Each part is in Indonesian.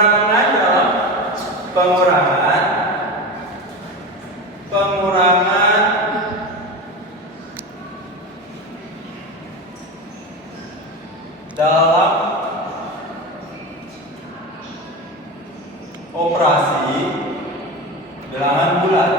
pengurangan dalam pengurangan dalam operasi bilangan bulat.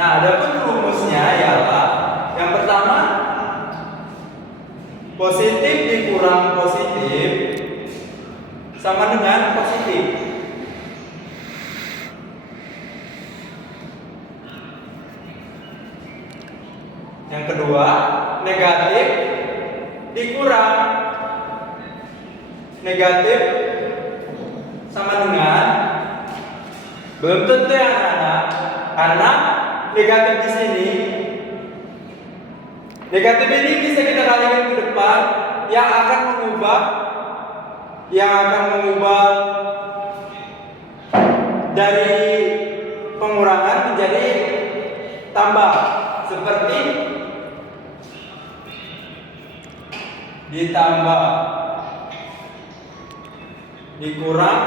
Nah, adapun rumusnya ialah yang pertama positif dikurang positif sama dengan positif. Yang kedua, negatif dikurang negatif sama dengan, belum tentu ya anak-anak, karena negatif di sini, negatif ini bisa kita kalikan ke depan yang akan mengubah dari pengurangan menjadi tambah, seperti ditambah, dikurang,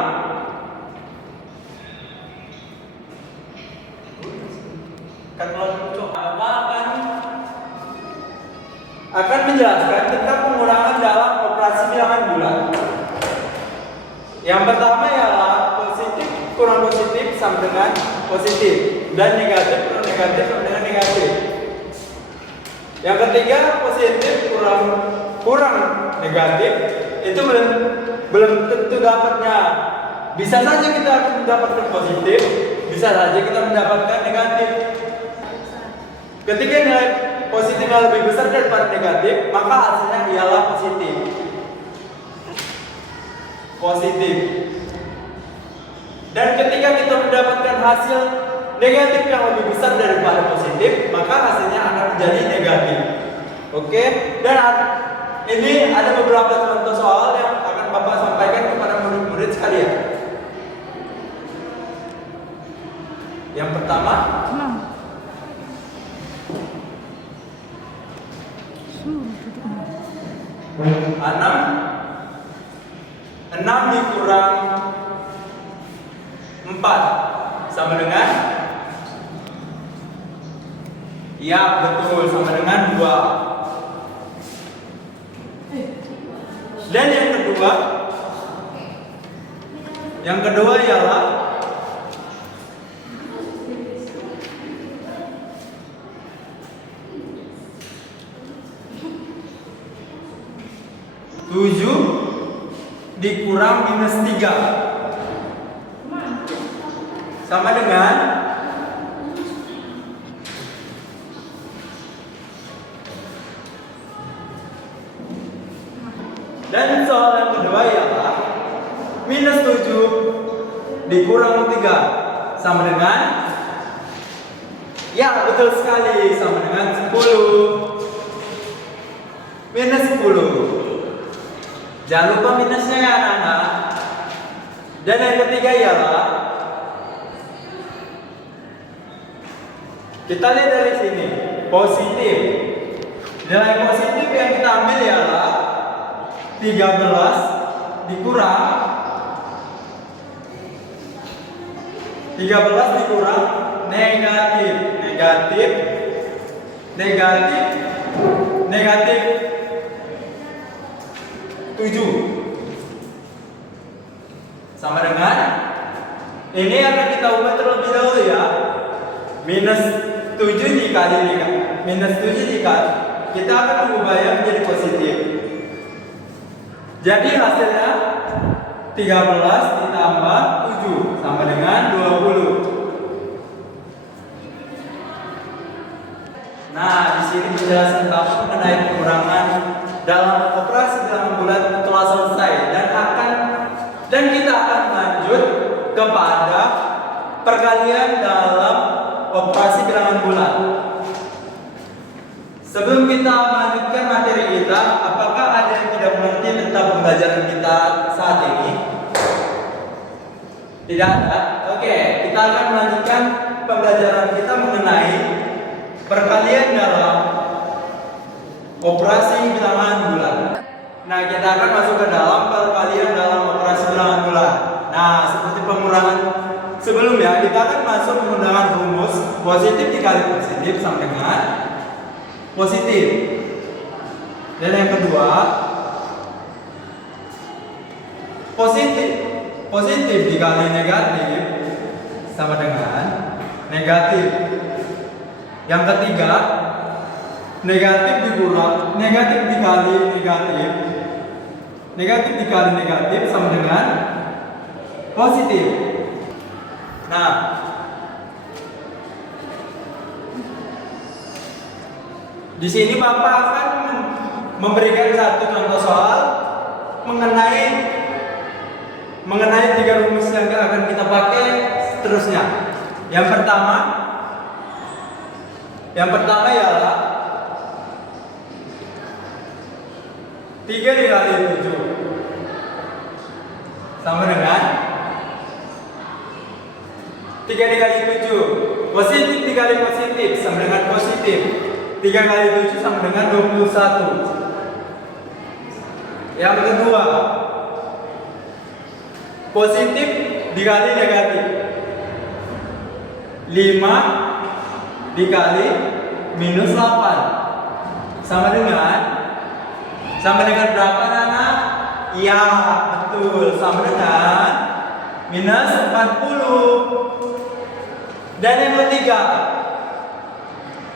akan menjelaskan tentang pengurangan dalam operasi bilangan bulat. Yang pertama ialah positif kurang positif sama dengan positif, dan negatif kurang negatif sama dengan negatif. Yang ketiga, positif kurang negatif itu belum tentu dapatnya. Bisa saja kita akan mendapatkan positif, bisa saja kita mendapatkan negatif. Ketika nilai positifnya lebih besar daripada negatif, maka hasilnya ialah positif. Dan ketika kita mendapatkan hasil negatif yang lebih besar daripada positif, maka hasilnya akan menjadi negatif. Oke? Dan ini ada beberapa contoh soal yang akan Bapak sampaikan kepada murid-murid sekalian. Yang pertama, 6 dikurang 4 sama dengan, ya betul, sama dengan 2. Dan yang kedua ialah 7 dikurang minus 3 sama dengan, dan soal yang kedua ialah minus 7 dikurang 3 sama dengan, ya betul sekali, sama dengan 10. Minus 10. Jangan lupa minusnya ya anak-anak. Dan yang ketiga ialah, kita lihat dari sini, positif. Nilai positif yang kita ambil ialah 13 dikurang negatif 7 sama dengan, ini akan kita ubah terlebih dahulu ya. Minus 7 dikali kita akan mengubahnya menjadi positif. Jadi hasilnya 13 ditambah 7 sama dengan 20. Nah, di sini penjelasan Bapak mengenai pengurangan dalam operasi bilangan bulat telah selesai, dan kita akan lanjut kepada perkalian dalam operasi bilangan bulat. Sebelum kita melanjutkan materi kita, apakah ada yang tidak mengerti tentang pembelajaran kita saat ini? Tidak ada. Oke, kita akan melanjutkan pembelajaran kita mengenai perkalian dalam operasi bilangan bulan. Nah, kita akan masuk ke dalam perkalian dalam operasi bilangan bulan. Nah, seperti pengurangan sebelumnya, kita akan masuk menggunakan rumus positif dikali positif sama dengan positif. Dan yang kedua, positif dikali negatif sama dengan negatif. Yang ketiga, negatif dikurangi negatif dikali negatif sama dengan positif. Nah, di sini Bapak akan memberikan satu contoh soal mengenai tiga rumus yang akan kita pakai seterusnya. Yang pertama ialah 3 dikali 7 sama dengan 3 dikali 7. Positif dikali positif sama dengan positif. 3 kali 7 sama dengan 21. Yang kedua, positif dikali negatif. 5 dikali minus 8 sama dengan berapa, anak? Iya, betul, sama dengan minus 40. Dan yang ketiga,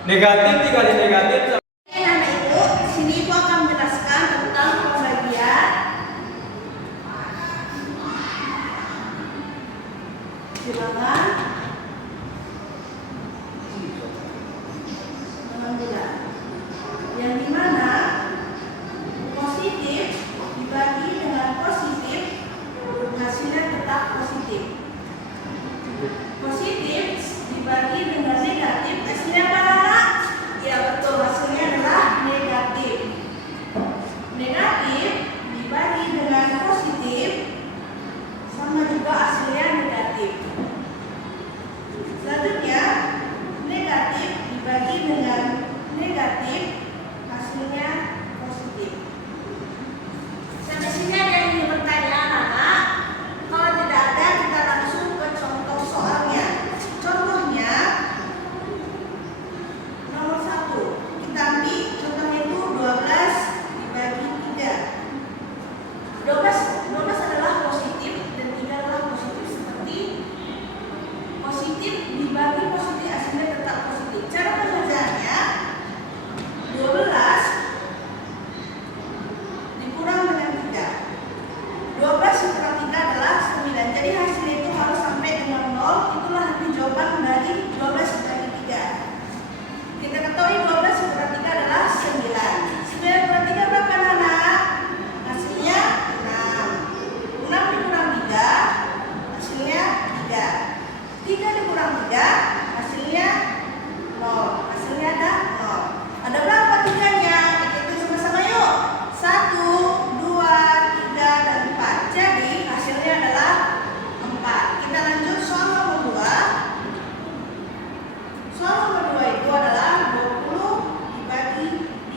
negatif dikali negatif. Anak ibu, di sini ibu akan menjelaskan tentang pembagian bilangan bulan, yang dimana positif dibagi dengan positif hasilnya tetap positif. Positif dibagi dengan negatif hasilnya apa, anak? Ya betul, hasilnya adalah negatif. Negatif dibagi dengan positif sama juga hasilnya negatif. Selanjutnya, negatif dibagi dengan negatif hasilnya positif. Sampai sini ada yang ingin bertanya, anak? Kalau tidak ada, kita langsung ke contoh soalnya. Contohnya nomor 1. Kita ambil contohnya itu 12 dibagi 3. 12 adalah positif dan 3 adalah positif. Seperti positif dibagi positif hasilnya tetap positif. Cara pengerjaannya 12 dikurang dengan 3. 12 dikurang 3 adalah 9. Jadi hasilnya itu harus sampai dengan 0. Itulah nanti jawaban dari 12 dibagi 3. Kita ketahui 12 dikurang 3 adalah 9. 9 dikurang 3 berapa, anak? Hasilnya 6. 6 dikurang 3 hasilnya 3. 3 dikurang 3 hasilnya 0. Hasilnya ada 0. Ada berapa tiganya? Kita hitung sama-sama yuk. 1, 2, 3, dan 4. Jadi hasilnya adalah 4. Kita lanjut soal nomor 2. Soal nomor 2 itu adalah 20 dibagi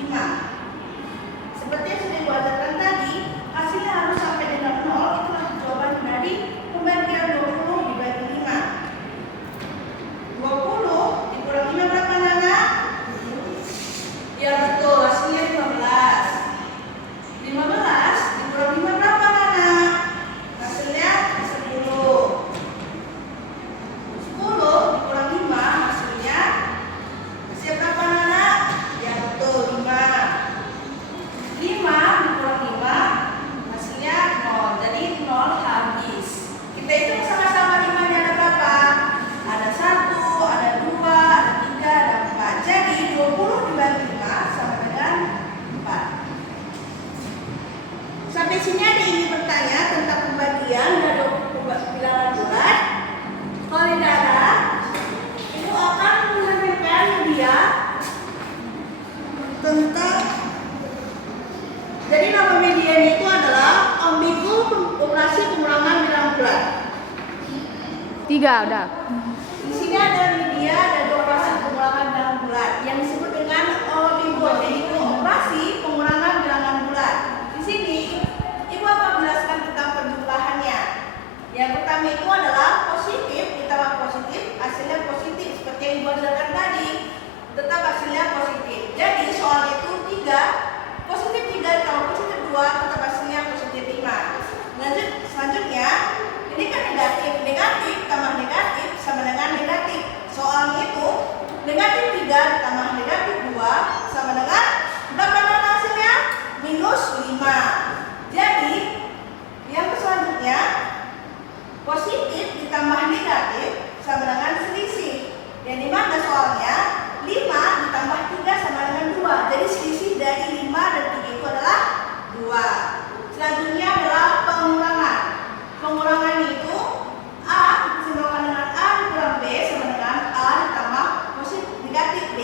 5. Seperti yang sudah diajarkan tadi, hasilnya harus sampai dengan 0. Itulah jawaban dari pembagian 20 dibagi 5. 3 udah. Di sini ada media dan operasi pengurangan bilangan bulat yang disebut dengan OBIBON, yaitu operasi pengurangan bilangan bulat. Di sini Ibu akan menjelaskan tentang penjumlahannya. Yang pertama itu adalah positif ditambah positif, hasilnya positif seperti yang Ibu ajarkan tadi, tetap hasilnya positif. Jadi soal itu 3, positif 3 ditambah positif 2, tetap hasilnya positif 5. Selanjutnya, ini kan negatif, negatif tambah negatif sama dengan negatif. Soalnya itu negatif 3 ditambah negatif 2 sama dengan berapa mana hasilnya? Minus 5. Jadi yang selanjutnya positif ditambah negatif sama dengan selisih. Yang dimana soalnya 5 ditambah 3 sama dengan 2. Jadi selisih dari 5 dan 3 itu adalah 2. Selanjutnya adalah pengurangan. Pengurangan itu A disamakan dengan A dikurang B sama dengan A ditambah positif negatif B.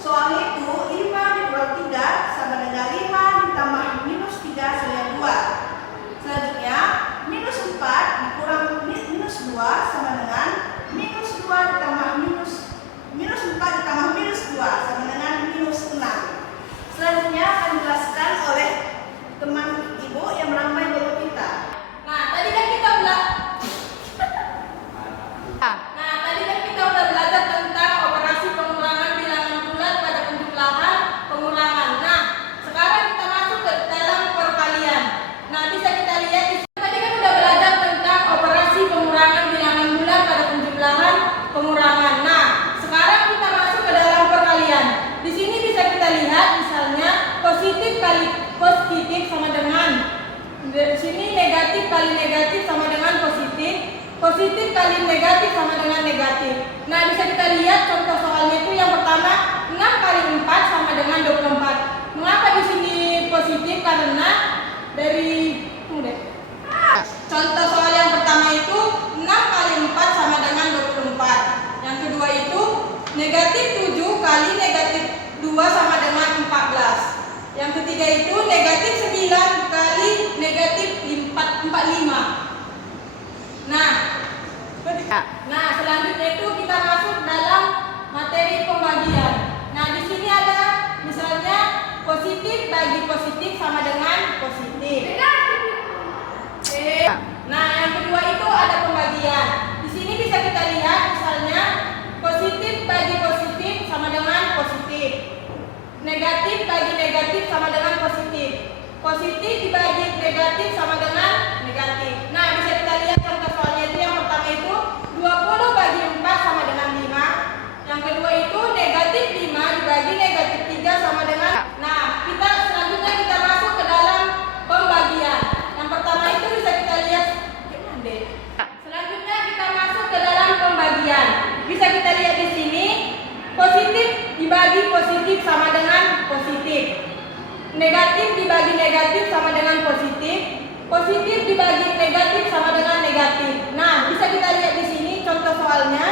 Soalnya itu 5 dikurang 3 sama dengan 5 ditambah minus 3 sama 2. Selanjutnya minus 4 dikurang minus 2 sama dengan minus 2 ditambah minus 4 ditambah minus 2 sama dengan minus 6. Selanjutnya akan dijelaskan oleh teman Ibu yang bernama Ibu Lupita. Nah, tadi kan kita udah belajar tentang operasi pengurangan bilangan bulat pada penjumlahan pengurangan. Nah, sekarang kita masuk ke dalam perkalian. Nah, bisa kita lihat di sini tadi kan udah belajar tentang operasi pengurangan bilangan bulat pada penjumlahan pengurangan. Nah, sekarang kita masuk ke dalam perkalian. Di sini bisa kita lihat misalnya positif kali positif sama dengan, di sini negatif kali negatif sama dengan positif, positif kali negatif sama dengan negatif. Nah, bisa kita lihat contoh soalnya itu yang pertama 6 kali 4 sama dengan 24. Mengapa di sini positif? Karena dari contoh soal yang pertama itu 6 kali 4 sama dengan 24. Yang kedua itu negatif 7 kali negatif 2 sama dengan 14. Yang ketiga itu negatif 9 kali negatif 45. Nah, selanjutnya itu kita masuk dalam materi pembagian. Nah, di sini ada misalnya positif bagi positif sama dengan positif. Nah, yang kedua itu ada pembagian. Di sini bisa kita lihat misalnya positif bagi positif sama dengan positif. Negatif bagi negatif sama dengan positif. Positif dibagi negatif sama dengan negatif. Nah, bisa kita lihat contoh soalnya itu yang pertama itu 20 bagi 4 sama dengan 5. Yang kedua itu negatif 5 dibagi negatif 3 sama dengan. Nah, selanjutnya kita masuk ke dalam pembagian. Yang pertama itu bisa kita lihat. Selanjutnya kita masuk ke dalam pembagian. Bisa kita lihat di sini positif dibagi positif sama dengan positif. Negatif dibagi negatif sama dengan positif. Positif dibagi negatif sama dengan negatif. Nah, bisa kita lihat di sini contoh soalnya.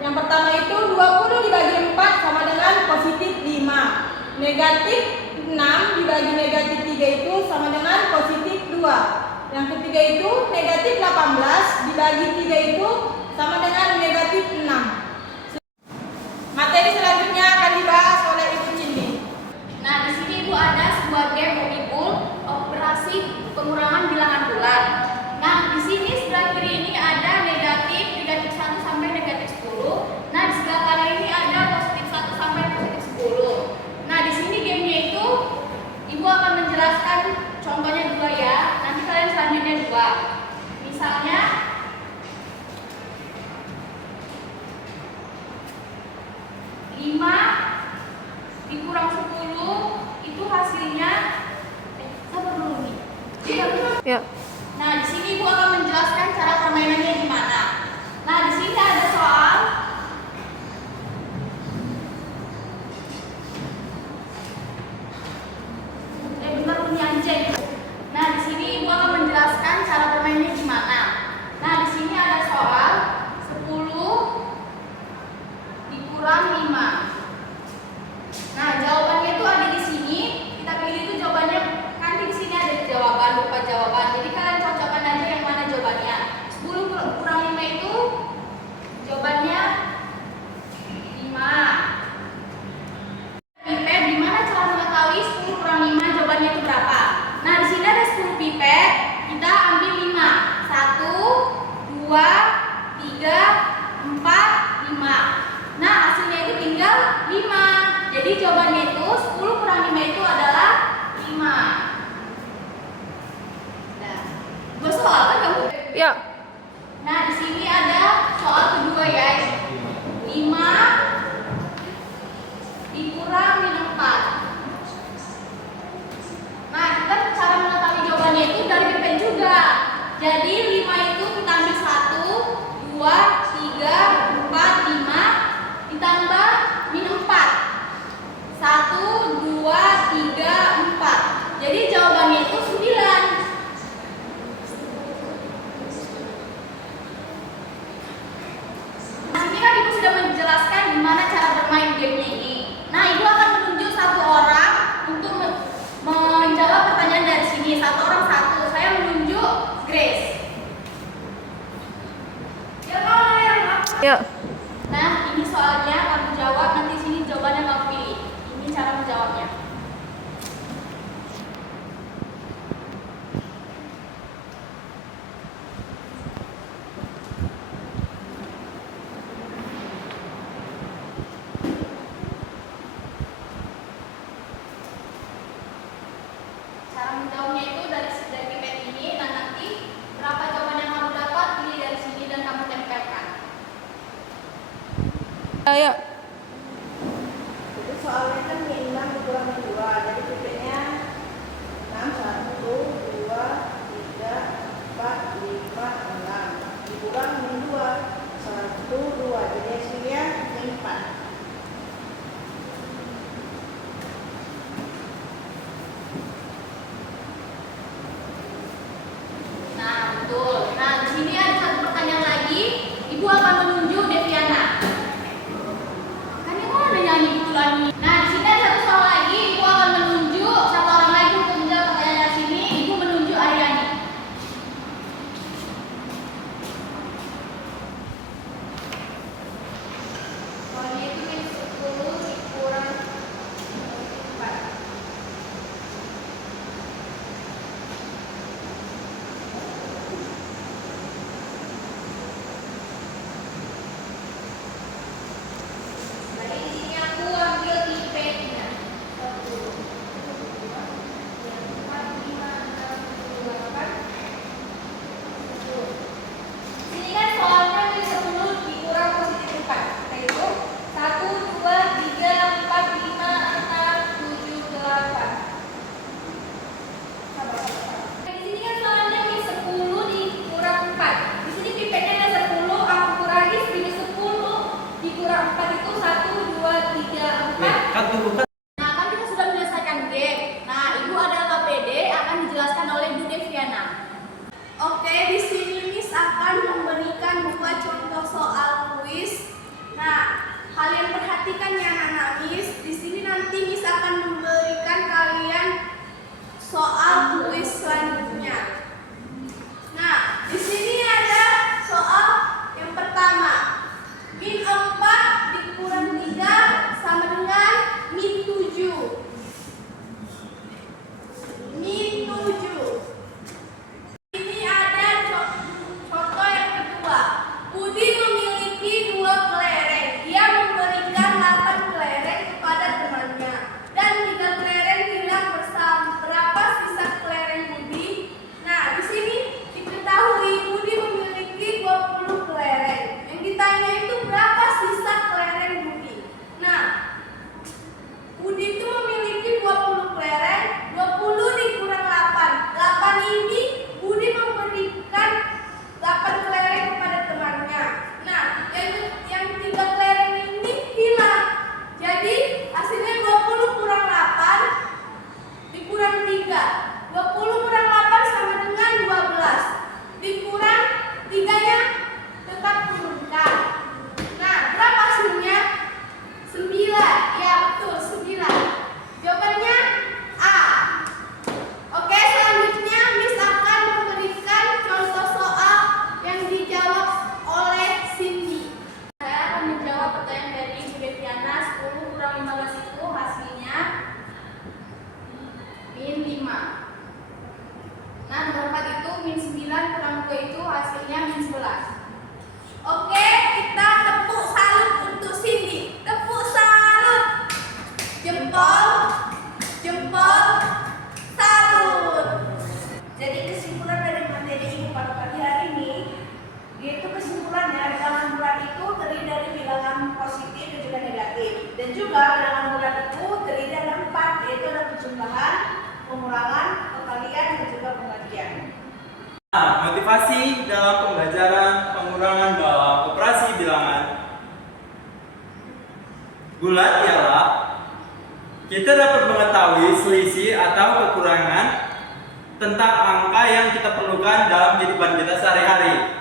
Yang pertama itu 20 dibagi 4 sama dengan positif 5. Negatif 6 dibagi negatif 3 itu sama dengan positif 2. Yang ketiga itu negatif 18 dibagi 3 itu sama dengan negatif 6. Materi selanjutnya akan dibahas oleh Ibu Cindy. Nah, di sini Ibu ada sebuah game OBIBON, operasi pengurangan bilangan bulat. Nah, di sini sebelah kiri ini ada negatif 1 sampai negatif 10. Nah, di sebelah kanan ini ada positif 1 sampai positif 10. Nah, di sini gamenya itu Ibu akan menjelaskan contohnya 2 ya. Nanti kalian selanjutnya 2. Misalnya 5 dikurang 10 itu hasilnya sabar dulu nih. Ya. Nah, di sini Ibu akan menjelaskan cara permainannya gimana. Nah, di sini ada soal bentar bunyi anjing. Nah, di sini Ibu akan menjelaskan cara permainnya gimana. Nah, di sini ada soal 10 dikurang 5. Nah, jawabannya itu ada di sini. Kita pilih itu jawabannya. Kan di sini ada jawaban, lupa jawaban. Jadi kalian cocokkan aja yang mana jawabannya. 10 kurang 5 4, 5. Nah, hasilnya itu tinggal 5. Jadi jawabannya itu 10 kurang 5 itu adalah 5. Nah, 2 soal kan kamu? Ya. Nah, di sini ada soal kedua ya. 5 dikurang min 4. Nah, kita cara mengetahui jawabannya itu dari BPN juga. Jadi 5 itu kita ambil 1, 2, 3, 4, 5 ditambah min 4. 1, 2, 3, 4. Jadi jawabannya itu 9. Nah, ini kan Ibu sudah menjelaskan gimana cara bermain gamenya ini. Nah, Ibu akan menunjuk satu orang untuk menjawab pertanyaan dari sini. Satu orang satu. Saya menunjuk Grace. Yuk. Nah, ini soalnya kamu jawab, nanti sini jawabannya kamu pilih. Ini cara menjawabnya. Cara menjawabnya itu dari pipet ini, dan nanti berapa jawaban yang kamu dapat pilih dari sini dan kamu tempelkan. Ayo. Jadi soalnya kan min 6 dikurang min 2, jadi pipetnya 6, 1, 2, 3, 4, 5, 6 dikurang min 2, 1, 2, jadi hasilnya min 4. Nah, betul. Nah, di sini ada satu pertanyaan lagi. Ibu akan menunjuk Deviana. Kan yang mana nyanyi gitu lagi. Nah, di sini observasi dalam pembelajaran pengurangan dalam operasi bilangan bulat ialah kita dapat mengetahui selisih atau kekurangan tentang angka yang kita perlukan dalam kehidupan kita sehari-hari.